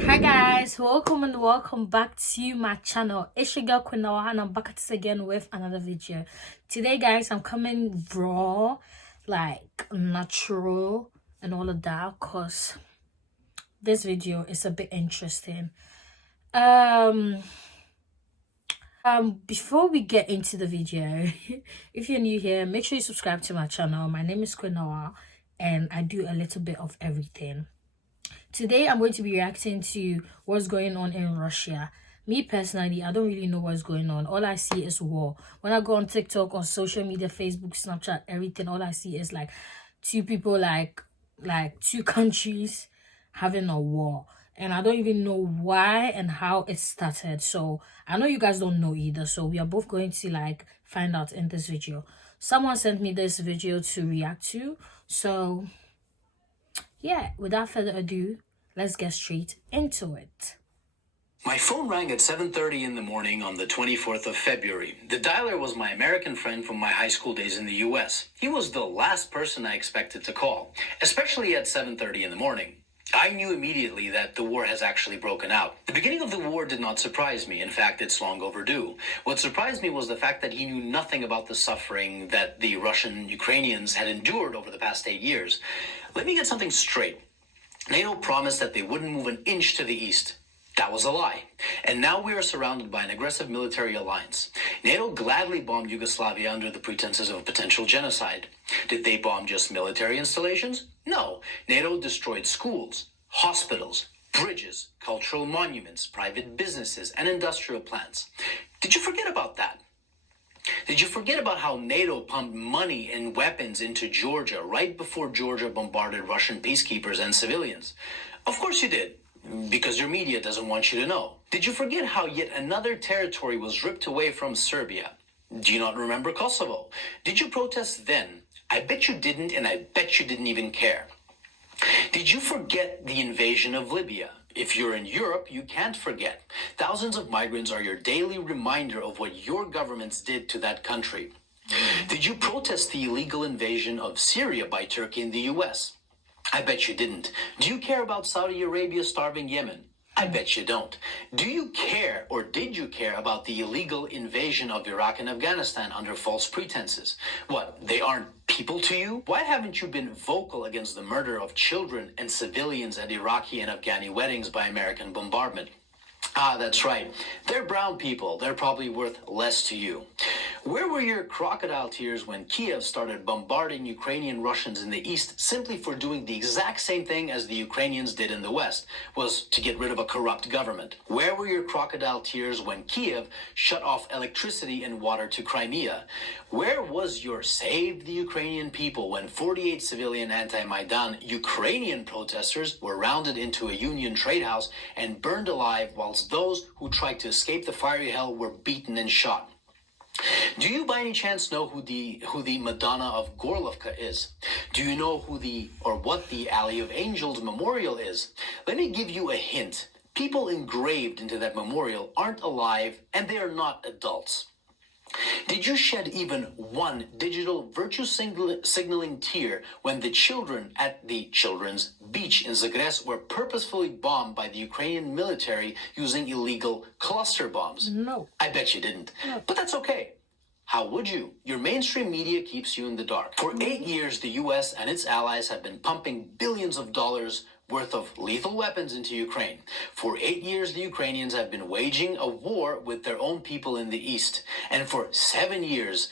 Hi guys, welcome and welcome back to my channel. It's your girl Queen Noah and I'm back at this again with another video. Today guys, I'm coming raw, like natural and all of that because this video is a bit interesting. Um before we get into the video, if you're new here, make sure you subscribe to my channel. My name is Queen Noah and I do a little bit of everything. Today, I'm going to be reacting to what's going on in Russia. Me personally, I don't really know what's going on. All I see is war. When I go on TikTok or social media, Facebook, Snapchat, everything, all I see is like two people, like two countries having a war. And I don't even know why and how it started. So I know you guys don't know either. So we are both going to like find out in this video. Someone sent me this video to react to. So yeah, without further ado, let's get straight into it. My phone rang at 7:30 in the morning on the 24th of February. The dialer was my American friend from my high school days in the US. He was the last person I expected to call, especially at 7:30 in the morning. I knew immediately that the war has actually broken out. The beginning of the war did not surprise me. In fact, it's long overdue. What surprised me was the fact that he knew nothing about the suffering that the Russian Ukrainians had endured over the past 8 years. Let me get something straight. NATO promised that they wouldn't move an inch to the east. That was a lie. And now we are surrounded by an aggressive military alliance. NATO gladly bombed Yugoslavia under the pretenses of potential genocide. Did they bomb just military installations? No. NATO destroyed schools, hospitals, bridges, cultural monuments, private businesses, and industrial plants. Did you forget about that? Did you forget about how NATO pumped money and weapons into Georgia right before Georgia bombarded Russian peacekeepers and civilians? Of course you did, because your media doesn't want you to know. Did you forget how yet another territory was ripped away from Serbia? Do you not remember Kosovo? Did you protest then? I bet you didn't, and I bet you didn't even care. Did you forget the invasion of Libya? If you're in Europe, you can't forget. Thousands of migrants are your daily reminder of what your governments did to that country. Did you protest the illegal invasion of Syria by Turkey and the US? I bet you didn't. Do you care about Saudi Arabia starving Yemen? I bet you don't. Do you care, or did you care, about the illegal invasion of Iraq and Afghanistan under false pretenses? What, they aren't people to you? Why haven't you been vocal against the murder of children and civilians at Iraqi and Afghani weddings by American bombardment? Ah, that's right. They're brown people. They're probably worth less to you. Where were your crocodile tears when Kiev started bombarding Ukrainian Russians in the east simply for doing the exact same thing as the Ukrainians did in the west, was to get rid of a corrupt government? Where were your crocodile tears when Kiev shut off electricity and water to Crimea? Where was your Save the Ukrainian People when 48 civilian anti-Maidan Ukrainian protesters were rounded into a Union trade house and burned alive whilst those who tried to escape the fiery hell were beaten and shot? Do you by any chance know who the Madonna of Gorlovka is? Do you know what the Alley of Angels memorial is? Let me give you a hint. People engraved into that memorial aren't alive and they are not adults. Did you shed even one digital virtue signaling tear when the children at the children's beach in Zagreb were purposefully bombed by the Ukrainian military using illegal cluster bombs? No. I bet you didn't. No. But that's okay. How would you? Your mainstream media keeps you in the dark. For 8 years, the US and its allies have been pumping billions of dollars worth of lethal weapons into Ukraine. For 8 years, the Ukrainians have been waging a war with their own people in the east. And for 7 years,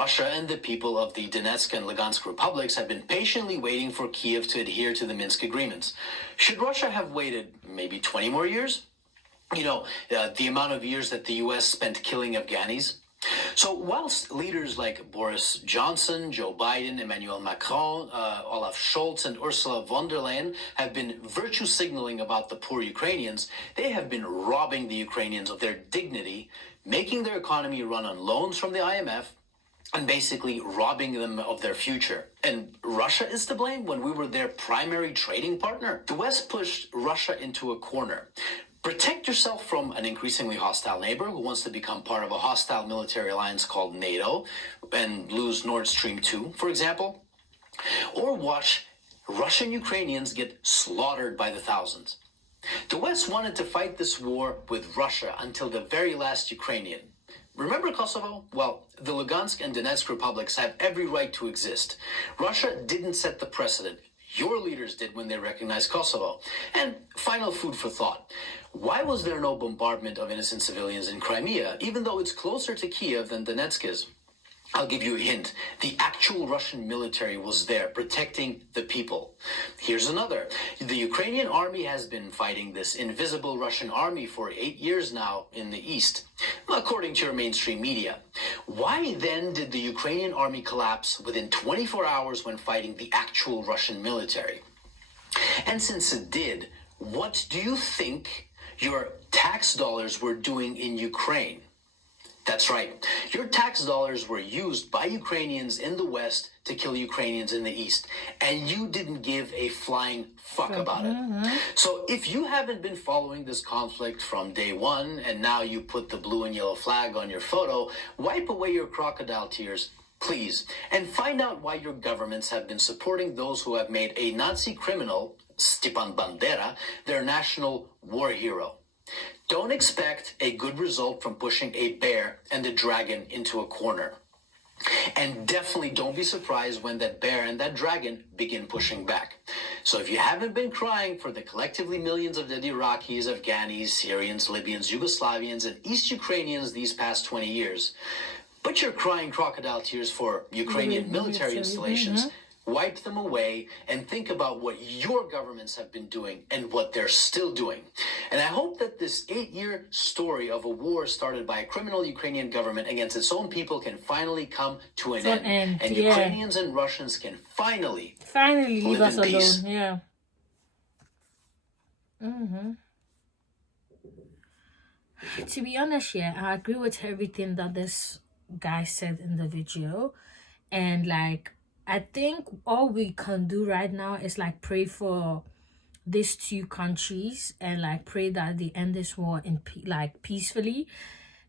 Russia and the people of the Donetsk and Lugansk republics have been patiently waiting for Kiev to adhere to the Minsk agreements. Should Russia have waited maybe 20 more years? You know, the amount of years that the US spent killing Afghanis? So whilst leaders like Boris Johnson, Joe Biden, Emmanuel Macron, Olaf Scholz, and Ursula von der Leyen have been virtue signaling about the poor Ukrainians, they have been robbing the Ukrainians of their dignity, making their economy run on loans from the IMF, and basically robbing them of their future. And Russia is to blame when we were their primary trading partner? The West pushed Russia into a corner. Protect yourself from an increasingly hostile neighbor who wants to become part of a hostile military alliance called NATO and lose Nord Stream 2, for example. Or watch Russian Ukrainians get slaughtered by the thousands. The West wanted to fight this war with Russia until the very last Ukrainian. Remember Kosovo? Well, the Lugansk and Donetsk republics have every right to exist. Russia didn't set the precedent. Your leaders did when they recognized Kosovo. And final food for thought. Why was there no bombardment of innocent civilians in Crimea, even though it's closer to Kiev than Donetsk is? I'll give you a hint. The actual Russian military was there protecting the people. Here's another. The Ukrainian army has been fighting this invisible Russian army for 8 years now in the east, according to your mainstream media. Why then did the Ukrainian army collapse within 24 hours when fighting the actual Russian military? And since it did, what do you think your tax dollars were doing in Ukraine? That's right. Your tax dollars were used by Ukrainians in the West to kill Ukrainians in the East. And you didn't give a flying fuck about it. So if you haven't been following this conflict from day one, and now you put the blue and yellow flag on your photo, wipe away your crocodile tears, please, and find out why your governments have been supporting those who have made a Nazi criminal, Stepan Bandera, their national war hero. Don't expect a good result from pushing a bear and a dragon into a corner. And definitely don't be surprised when that bear and that dragon begin pushing back. So if you haven't been crying for the collectively millions of dead Iraqis, Afghanis, Syrians, Libyans, Yugoslavians, and East Ukrainians these past 20 years, but you're crying crocodile tears for Ukrainian military installations, wipe them away and think about what your governments have been doing and what they're still doing. And I hope that this 8-year story of a war started by a criminal Ukrainian government against its own people can finally come to an end. And Ukrainians and Russians can finally leave us alone. peace. Yeah. To be honest, yeah, I agree with everything that this guy said in the video. And like, I think all we can do right now is like pray for these two countries and like pray that they end this war in like peacefully.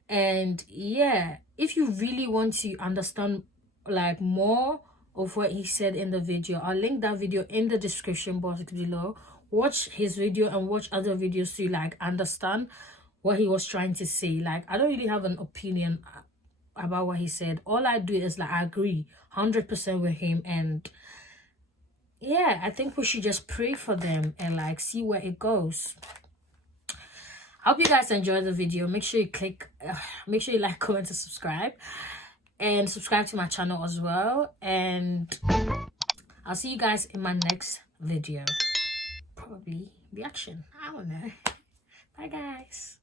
And yeah, if you really want to understand like more of what he said in the video, I'll link that video in the description box below. Watch his video and watch other videos to like understand what he was trying to say. Like, I don't really have an opinion about what he said. All I do is like I agree 100% with him, and yeah, I think we should just pray for them and like see where it goes. I hope you guys enjoyed the video. Make sure you make sure you like, comment, and subscribe, and subscribe to my channel as well. And I'll see you guys in my next video, probably reaction, I don't know. Bye guys.